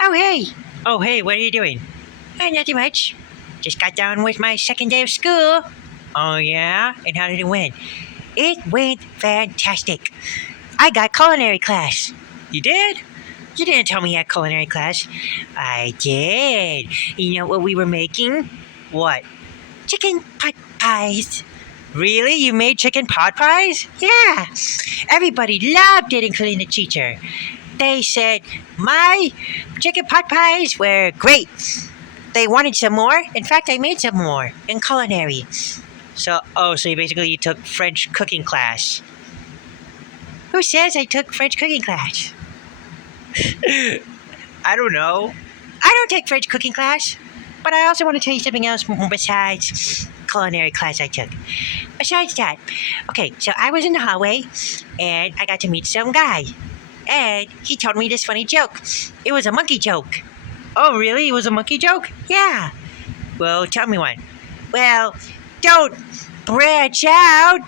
Oh, hey. Oh, hey, what are you doing? Nothing much. Just got done with my second day of school. Oh, yeah? And how did it went? It went fantastic. I got culinary class. You did? You didn't tell me you had culinary class. I did. You know what we were making? What? Chicken pot pies. Really? You made chicken pot pies? Yeah. Everybody loved it, including the teacher. They said my chicken pot pies were great. They wanted some more. In fact, I made some more in culinary. So you took French cooking class. Who says I took French cooking class? I don't know. I don't take French cooking class. But I also want to tell you something else besides culinary class I took. Besides that, okay, so I was in the hallway and I got to meet some guy. And he told me this funny joke. It was a monkey joke. Oh, really? It was a monkey joke? Yeah. Well, tell me one. Well, don't branch out.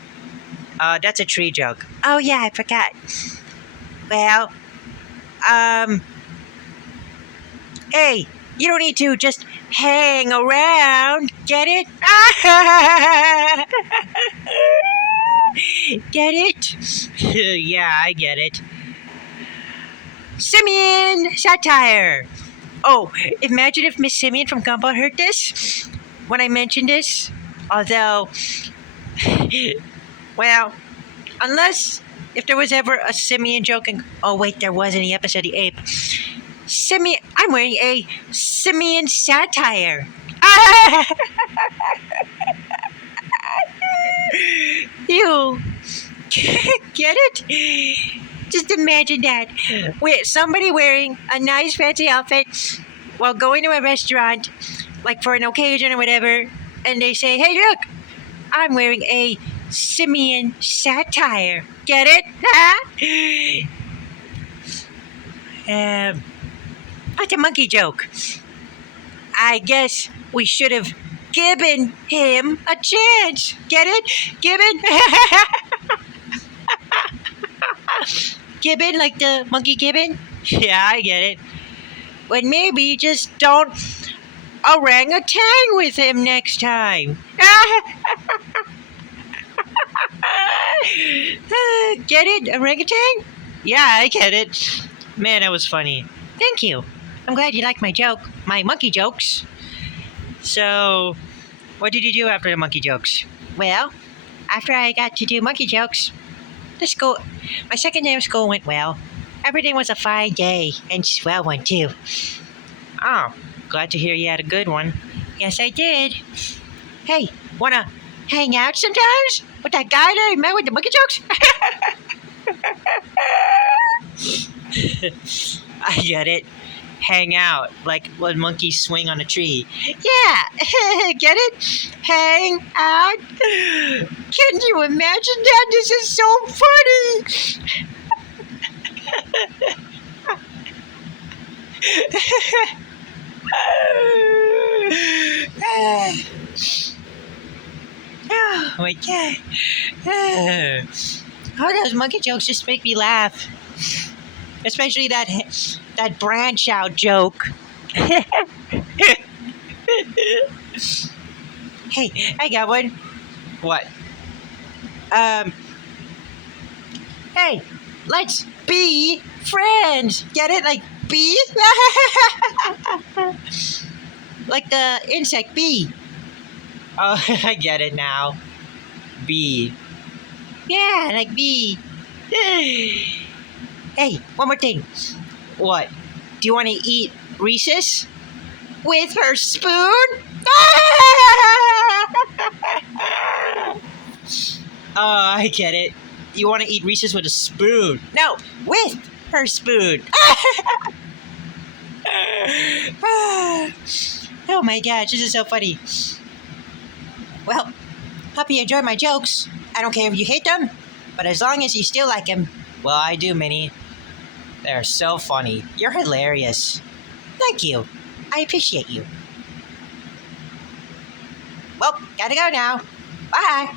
That's a tree joke. Oh, yeah, I forgot. Well, hey, you don't need to just hang around. Get it? Get it? Yeah, I get it. Simeon satire. Oh, imagine if Miss Simeon from Gumball heard this when I mentioned this. Although, well, unless if there was ever a Simeon joke, and oh wait, there was in the episode of the ape. Simeon, I'm wearing a Simeon satire. You get it? Just imagine that. With somebody wearing a nice fancy outfit while going to a restaurant, like for an occasion or whatever, and they say, hey, look, I'm wearing a Simeon satire. Get it? Huh? That's a monkey joke. I guess we should have given him a chance. Get it? Gibbon? Gibbon, like the monkey gibbon? Yeah, I get it. But maybe just don't orangutan with him next time. Get it? Orangutan? Yeah, I get it. Man, that was funny. Thank you. I'm glad you liked my joke. My monkey jokes. So, what did you do after the monkey jokes? Well, after I got to do monkey jokes, my second day of school went well. Everything was a fine day, and swell one too. Oh, glad to hear you had a good one. Yes, I did. Hey, wanna hang out sometimes with that guy that I met with the monkey jokes? I get it. Hang out, like when monkeys swing on a tree. Yeah, get it? Hang out. Can you imagine that? This is so funny. Oh my god. Oh, those monkey jokes just make me laugh. Especially that branch out joke. Hey, I got one. What? Hey, let's be friends. Get it? Like bee? Like the insect bee. Oh, I get it now. Bee. Yeah, like bee. Hey, one more thing. What? Do you want to eat Reese's with her spoon? Oh, I get it. You want to eat Reese's with a spoon. No, with her spoon. Oh my gosh, this is so funny. Well, hope you enjoy my jokes. I don't care if you hate them, but as long as you still like them. Well, I do, Minnie. They're so funny. You're hilarious. Thank you. I appreciate you. Well, gotta go now. Bye.